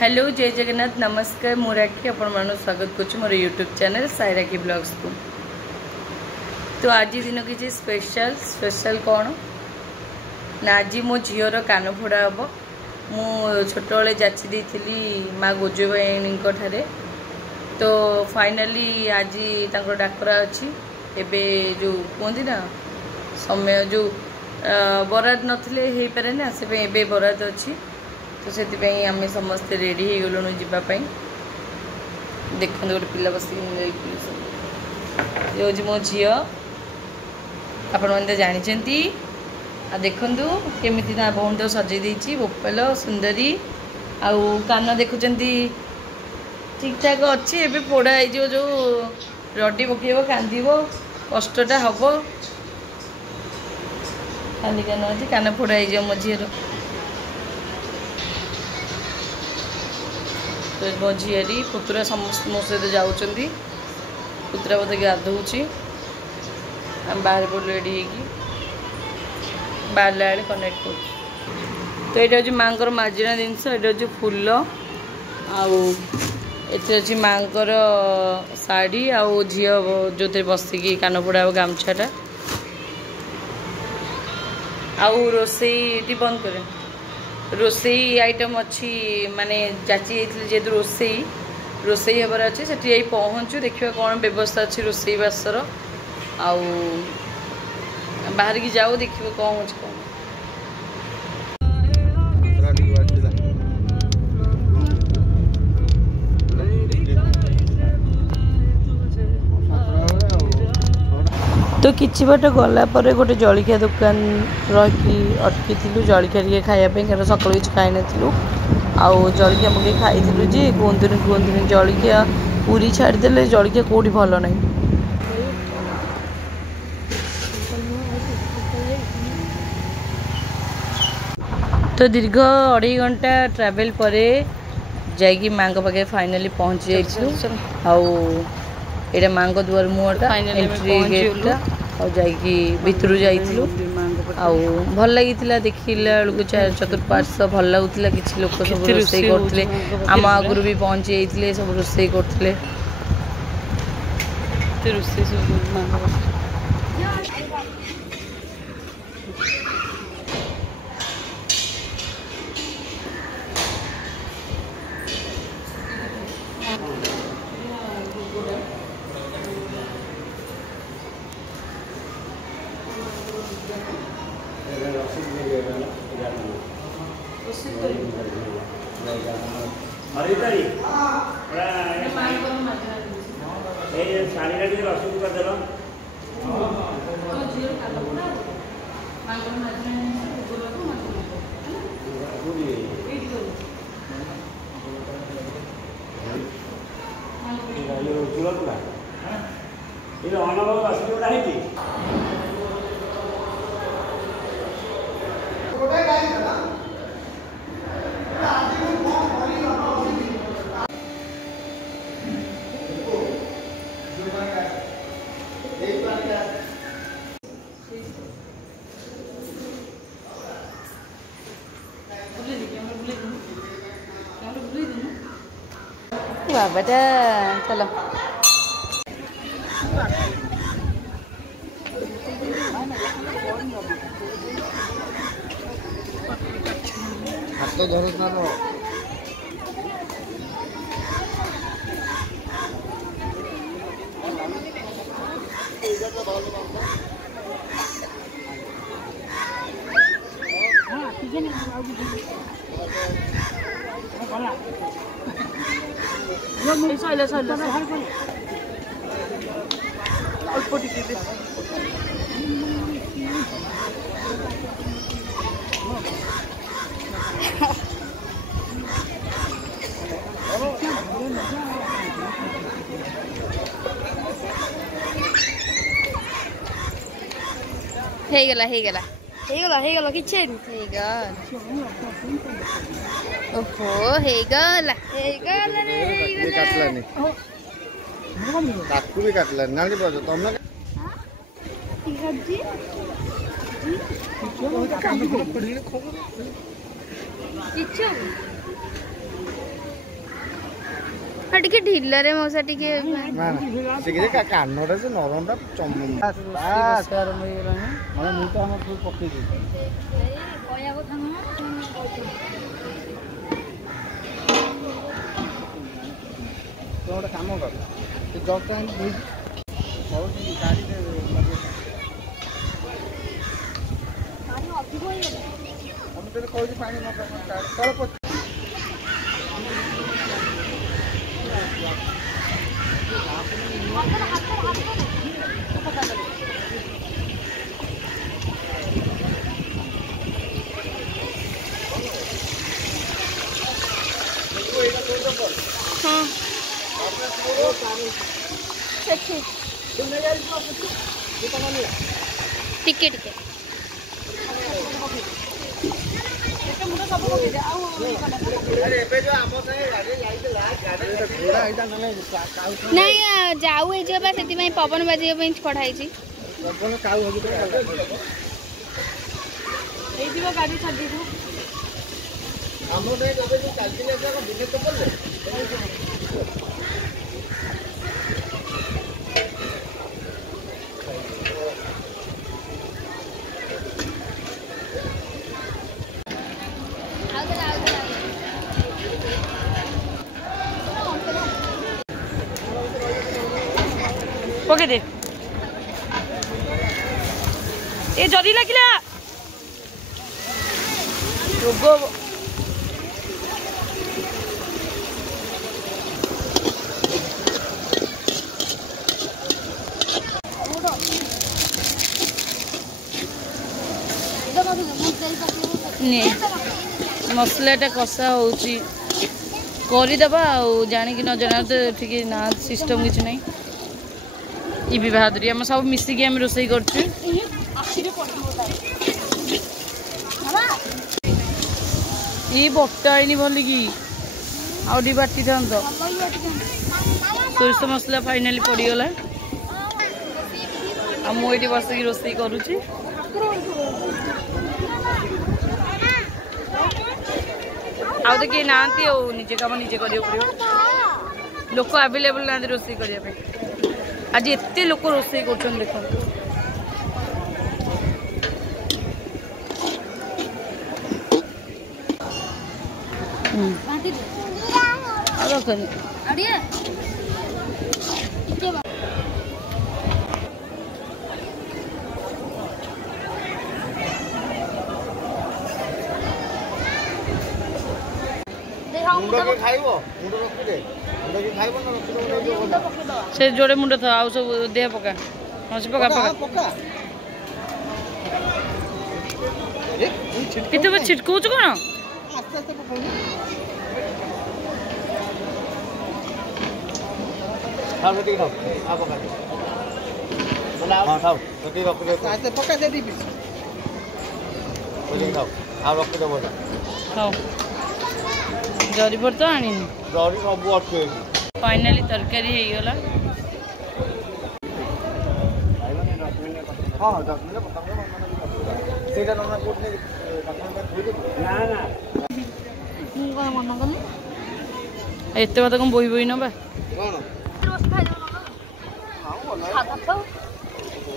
Hello जय जगन्नाथ नमस्कार मु राखी आपण मानु स्वागत करछु मोर यूट्यूब चैनल साई राखी ब्लॉग्स को। तो आज दिन किसी स्पेशल कौन ना आज मो झीर कान फोड़ा हम मु छोट बेले जाची देती माँ गोजवाणी ठारे। तो फाइनाली आज डाकरा अच्छी एबे जो कहती ना समय जो बराद नथिले हे पारे ना से एबे बराद अच्छी। तो से आम समस्ते रेडी हो गलुँ जावाई। देखते गोटे पिला बस ये मो झी आपण मैंने जानते आ देखु केमी ना भौन तो सजे बोपाल सुंदरी आउ कान देखुं ठीक ठाक अच्छी। एबे पोड़ा हो जो रडी पकेब कांद कष्टा हम खाली कान अच्छी कान फोड़ा हो मो झीर। तो मो झीरी पुतुरा समस्त मो सहित जाऊँगी पुतुरा बोधे गाधोची आम बाहर पर रेडी होगी बाहर आड़े कनेक्ट कर। तो ये हूँ माँ मार्जना जिनस ये फूल आते माँ शाढ़ी आउ झी जो बसिकी कान फोड़ा गामछाटा आउ रोसई बंद करें रोसई आइटम अच्छी माने जाची जेहतु रोसई हबार अच्छे से पहुँचू देखिए कौन व्यवस्था अच्छी रोसई बासर आउ बाहर की जाओ देखिए कौन हो कौन। तो किछि बाट गला पर गोटे जलिखिया दुकान रही अटकी जलिखिया टे खायापी कारण सकाल किसी खाई नु आउ जलिखिया मगे खाई जे कहतुनि जलिखिया पूरी छाड़देले जलिखिया कौटी भल ना। तो दीर्घ 2.5 घंटा ट्रैवल पर जाइकी माँ पाखे फाइनाली पहुँची जाइए आउ ये माँ दुआर मुहटा एंट्री गेटा आइकी भितर जाइलु आउ भल लगी देखला बेलू चतुर्पार्श्व भल लगुला कि लोक सब रोसई करते आम आगुरी भी पहुँची जाते सब रोसई करते बाबाटा चलो हाथ तो धरो ना लो ହେଇଗଲା କିଛି ଓହୋ ହେଇଗଲା ରେ କାଟଲାନି ତାକୁ ବି କାଟଲାନି ନାଲି ପାଉଛ ତମେ କିଛି हाँ टिके ढिला रे मौसा टिके ना ना से के कानोटा से नरमटा चम आरंभ ହେଇଗଲାଣି माने मु तो हम फुल पक्की दी तो ଗୋଟେ କାମ କର ସେ ଜଗ ଟା ଏମିତି ବହୁତ ଗାଡି ରେ ଲଗେଇ ପାଣି ଅଧିକ ହେଇଗଲା ଆମେ ତ କହିଲି ପାଣି ନ ତଳ हाँ टिके टिके नहीं जाऊ है जो से पवन बाजी कढ़ाई गाड़ी छाड़ी पके दे ए जदी लागिला रोग मसलाटा कषा होची करदेबा जानिक न जाना तो ठीक ना सिस्टम किसी ना ये भी बहादुरी आम सब मिसिकी आम रोसई कर बटाईनी भल कि आउटी बाटी था सोरिष मसला फाइनाली पड़गला मुझे बसिक रोसई करुच्ची आउ तो कहीं ना निजे कम निजे करियो पड़ो लोक अवेलेबल ना रोसई करने आज एते लोक रोसई कर देख से जोड़े मुंड था आउ सब देह पका हंसी पका पका कितने छिटकौच कौन जरीपर तो आनी फाइनाली तरकारी होगला एत बात कौन बोही बोही नवा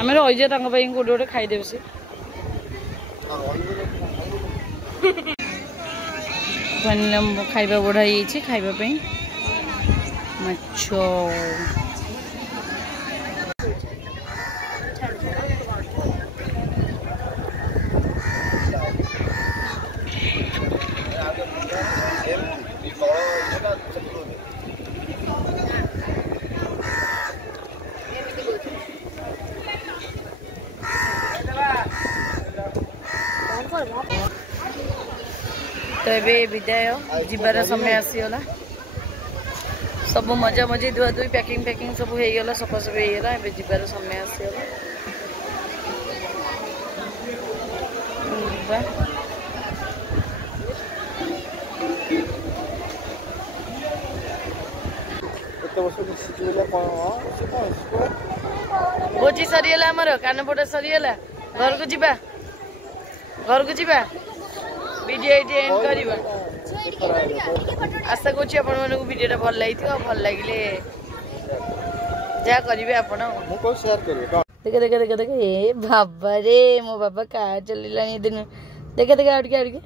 आम रही गोटे गोटे खाईदे से खाइबा बढ़ाई खाइबा माछ तो ये विदाय जीवार समय आसीगला सब मजा मजी धुआ धुई पैकिंग पैकिंग सब होगला सफा सफी होगला ए जीवार समय आसीगला भोजी सरीगला आमर कानपटा सरीगला घर को जीवा वीडियो एंड करवा। आशा करुँच भिडियो भल लगी भल लगे जहाँ करेंगे आप देखे देखे देखे देखे ए बाबा रे मो बाबा कार चल दिन देखे देखे आड़ के